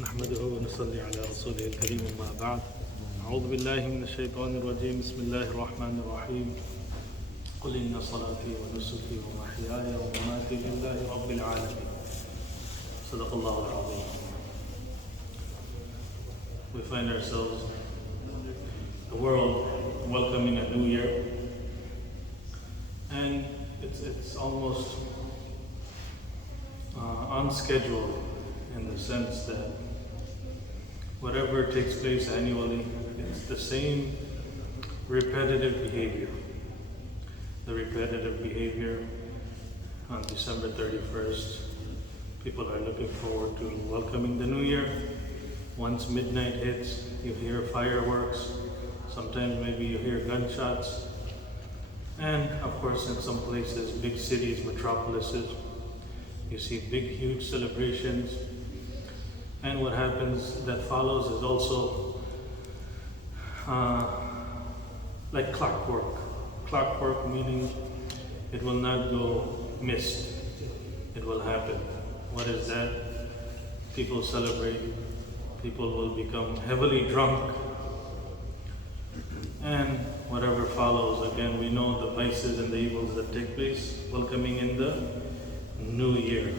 نحمده ونصلي على رسوله الكريم وما بعد. أعوذ بالله من الشيطان الرجيم. بسم الله الرحمن الرحيم. قل إن صلاتي ونسكي ومحياي ومماتي لله رب العالمين. صدق الله العظيم. We find ourselves, the world, welcoming a new year, and it's almost on schedule in the sense that whatever takes place annually, it's the same repetitive behavior. The repetitive behavior on December 31st, people are looking forward to welcoming the new year. Once midnight hits, you hear fireworks, sometimes maybe you hear gunshots, and of course in some places, big cities, metropolises, you see big, huge celebrations. And what happens that follows is also like clockwork. Clockwork meaning it will not go missed. It will happen. What is that? People celebrate. People will become heavily drunk. And whatever follows, again, we know the vices and the evils that take place welcoming in the new year.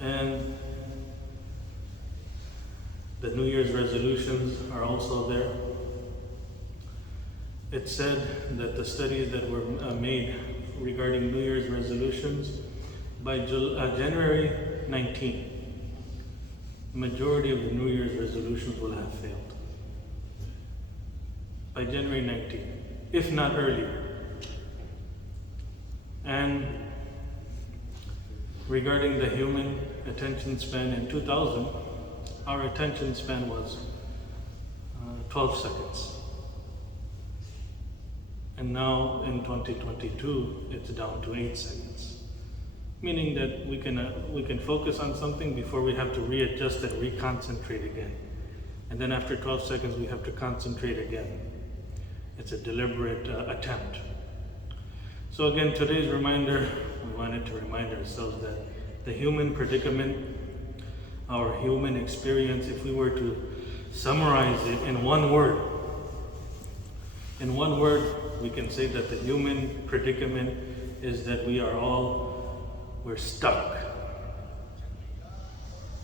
And the New Year's resolutions are also there. It's said that the studies that were made regarding New Year's resolutions, by January 19, the majority of the New Year's resolutions will have failed. By January 19, if not earlier. And regarding the human attention span in 2000, our attention span was 12 seconds. And now in 2022, it's down to 8 seconds. Meaning that we can focus on something before we have to readjust and reconcentrate again. And then after 12 seconds, we have to concentrate again. It's a deliberate attempt. So again, today's reminder, we wanted to remind ourselves that the human predicament, our human experience, if we were to summarize it in one word, we can say that the human predicament is that we're stuck.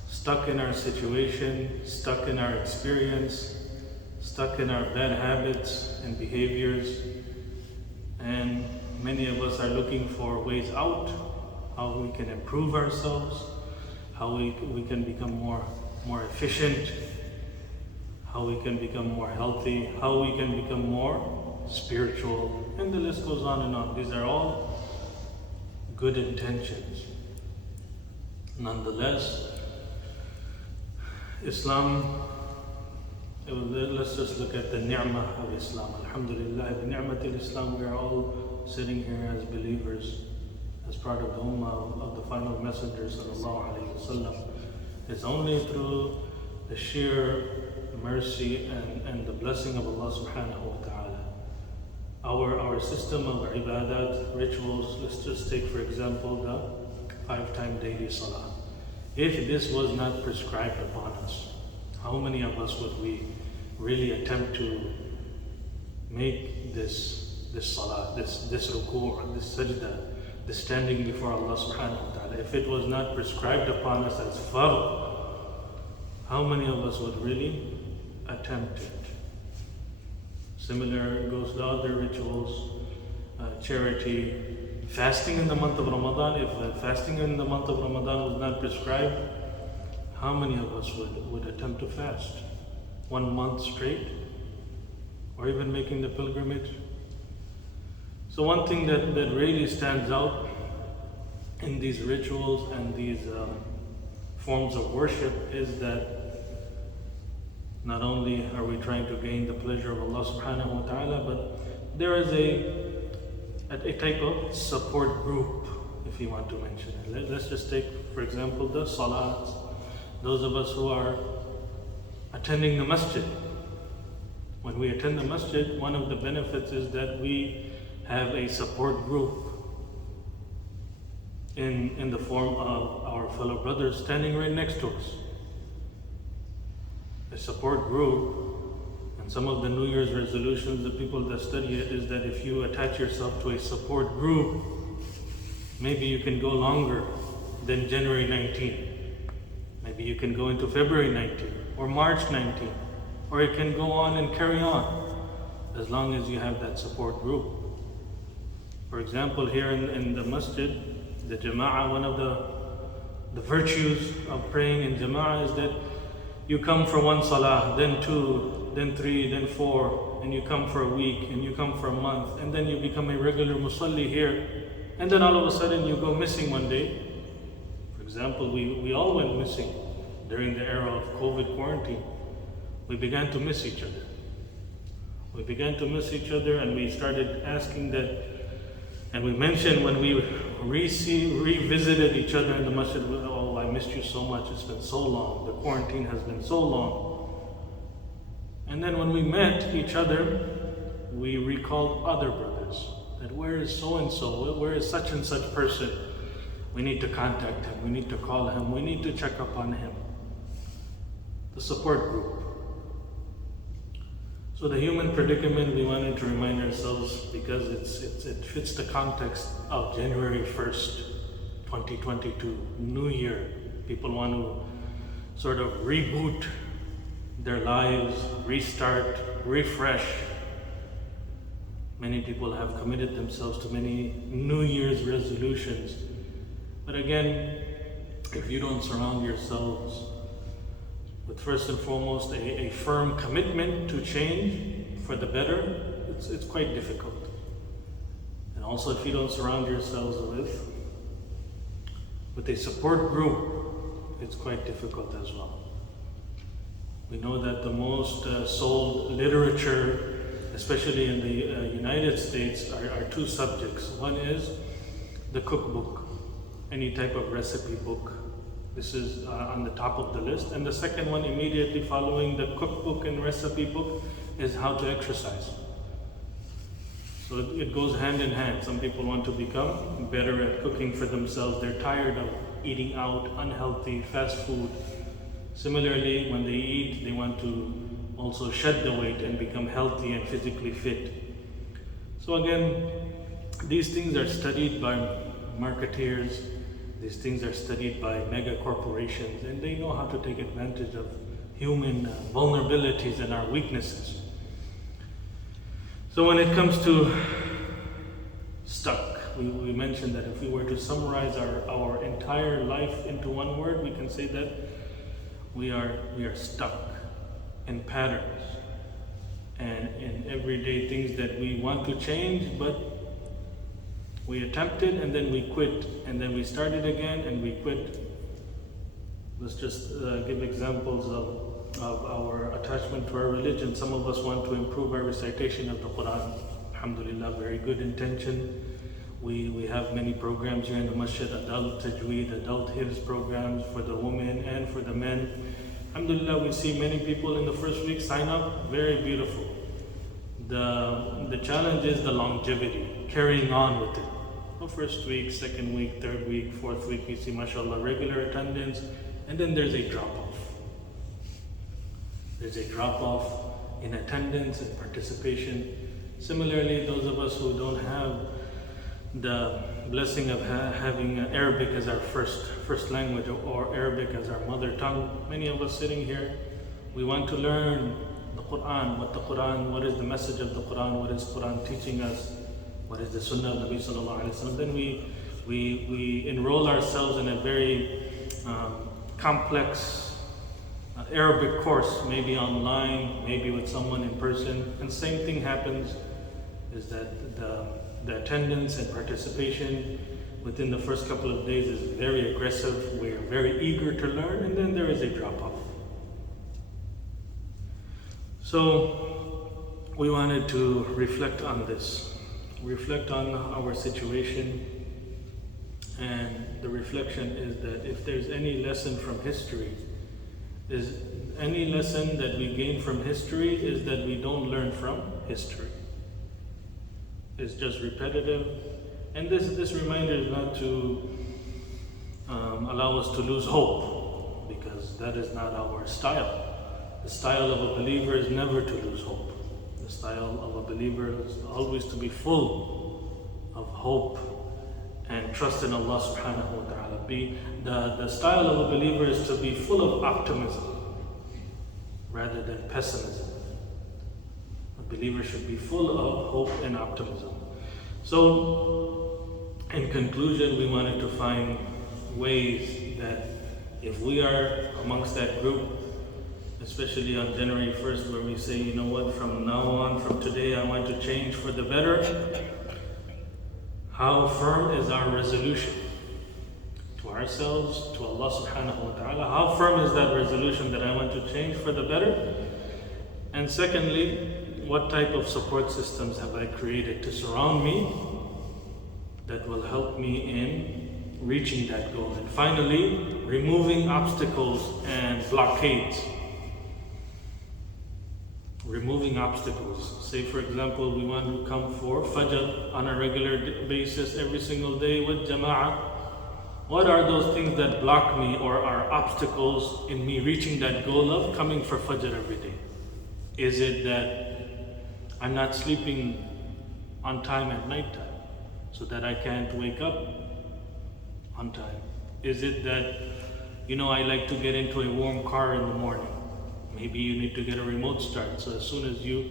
Stuck in our situation, stuck in our experience, stuck in our bad habits and behaviors, and many of us are looking for ways out, how we can improve ourselves, how we can become more efficient, how we can become more healthy, how we can become more spiritual, and the list goes on and on. These are all good intentions. Nonetheless, Islam, let's just look at the ni'mah of Islam. Alhamdulillah, the ni'mah of Islam, we are all sitting here as believers, as part of the ummah of the final messenger sallallahu alayhi wasallam. It's only through the sheer mercy and the blessing of Allah subhanahu wa ta'ala. Our system of ibadat, rituals, let's just take for example the 5-time daily salah. If this was not prescribed upon us, how many of us would we really attempt to make this salah, this ruku', this sajda, this standing before Allah subhanahu wa ta'ala? If it was not prescribed upon us as fard, how many of us would really attempt it? Similar goes to other rituals, charity, fasting in the month of Ramadan. If fasting in the month of Ramadan was not prescribed, how many of us would attempt to fast 1 month straight, or even making the pilgrimage? So one thing that really stands out in these rituals and these forms of worship is that not only are we trying to gain the pleasure of Allah subhanahu wa ta'ala, but there is a type of support group, if you want to mention it. Let's just take, for example, the salats. Those of us who are attending the masjid. When we attend the masjid, one of the benefits is that we have a support group in the form of our fellow brothers standing right next to us. A support group, and some of the New Year's resolutions, the people that study it, is that if you attach yourself to a support group, maybe you can go longer than January 19. Maybe you can go into February 19 or March 19, or it can go on and carry on as long as you have that support group. For example, here in the masjid, the jama'ah, one of the virtues of praying in jama'ah is that you come for one salah, then two, then three, then four, and you come for a week, and you come for a month, and then you become a regular musalli here, and then all of a sudden you go missing one day. For example, we all went missing during the era of COVID quarantine. We began to miss each other. We began to miss each other, and we started asking that, and we mentioned when we revisited each other in the masjid, oh, I missed you so much, it's been so long, the quarantine has been so long. And then when we met each other, we recalled other brothers, that where is so-and-so, where is such and such person? We need to contact him, we need to call him, we need to check up on him. The support group. So the human predicament, we wanted to remind ourselves, because it fits the context of January 1st, 2022, New Year. People want to sort of reboot their lives, restart, refresh. Many people have committed themselves to many New Year's resolutions. But again, if you don't surround yourselves with first and foremost a firm commitment to change for the better, it's quite difficult. And also, if you don't surround yourselves with a support group, it's quite difficult as well. We know that the most sold literature, especially in the United States, are two subjects. One is the cookbook, any type of recipe book. This is on the top of the list. And the second one, immediately following the cookbook and recipe book, is how to exercise. So it goes hand in hand. Some people want to become better at cooking for themselves. They're tired of eating out, unhealthy, fast food. Similarly, when they eat, they want to also shed the weight and become healthy and physically fit. So again, these things are studied by marketeers. These things are studied by mega corporations, and they know how to take advantage of human vulnerabilities and our weaknesses. So when it comes to stuck, we mentioned that if we were to summarize our entire life into one word, we can say that we are stuck in patterns and in everyday things that we want to change, but we attempted and then we quit, and then we started again and we quit. Let's just give examples of our attachment to our religion. Some of us want to improve our recitation of the Quran. Alhamdulillah, very good intention. We have many programs here in the masjid, adult tajweed, adult hifz programs for the women and for the men. Alhamdulillah, we see many people in the first week sign up, very beautiful. The challenge is the longevity, carrying on with it. The first week, second week, third week, fourth week, we see, mashallah, regular attendance, and then there's a drop-off. There's a drop-off in attendance and participation. Similarly, those of us who don't have the blessing of having Arabic as our first language, or Arabic as our mother tongue, many of us sitting here, we want to learn the Quran, what is the message of the Quran, what is Quran teaching us, what is the Sunnah of Nabi Sallallahu Alaihi Wasallam. Then we enroll ourselves in a very complex Arabic course, maybe online, maybe with someone in person. And same thing happens, is that the attendance and participation within the first couple of days is very aggressive. We're very eager to learn, and then there is a drop-off. So we wanted to reflect on this, reflect on our situation, and the reflection is that if there's any lesson from history, is any lesson that we gain from history is that we don't learn from history. It's just repetitive. And this reminder is not to allow us to lose hope, because that is not our style. The style of a believer is never to lose hope. The style of a believer is always to be full of hope and trust in Allah subhanahu wa ta'ala. The style of a believer is to be full of optimism rather than pessimism. A believer should be full of hope and optimism. So, in conclusion, we wanted to find ways that if we are amongst that group, especially on January 1st, where we say, you know what, from now on, from today, I want to change for the better. How firm is our resolution to ourselves, to Allah subhanahu wa ta'ala? How firm is that resolution that I want to change for the better? And secondly, what type of support systems have I created to surround me that will help me in reaching that goal? And finally, removing obstacles and blockades. Removing obstacles. Say for example, we want to come for Fajr on a regular basis every single day with Jama'ah. What are those things that block me or are obstacles in me reaching that goal of coming for Fajr every day? Is it that I'm not sleeping on time at night time so that I can't wake up on time? Is it that, I like to get into a warm car in the morning? Maybe you need to get a remote start, so as soon as you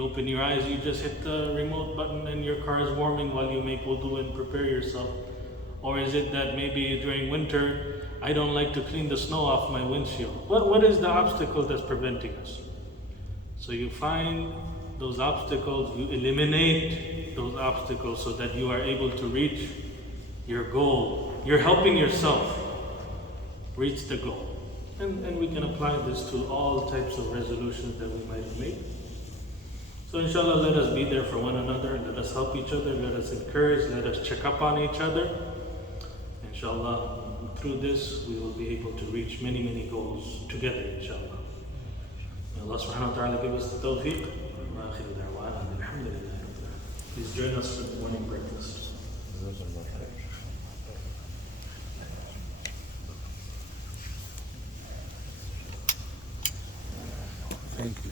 open your eyes, you just hit the remote button and your car is warming while you make wudu and prepare yourself. Or is it that maybe during winter, I don't like to clean the snow off my windshield? What is the obstacle that's preventing us? So you find those obstacles, you eliminate those obstacles so that you are able to reach your goal. You're helping yourself reach the goal. And we can apply this to all types of resolutions that we might make. So inshallah, let us be there for one another, let us help each other, let us encourage, let us check up on each other. Inshallah, through this we will be able to reach many, many goals together, inshallah. May Allah subhanahu wa ta'ala give us the tawfiq. Please join us for the morning breakfast. Thank you.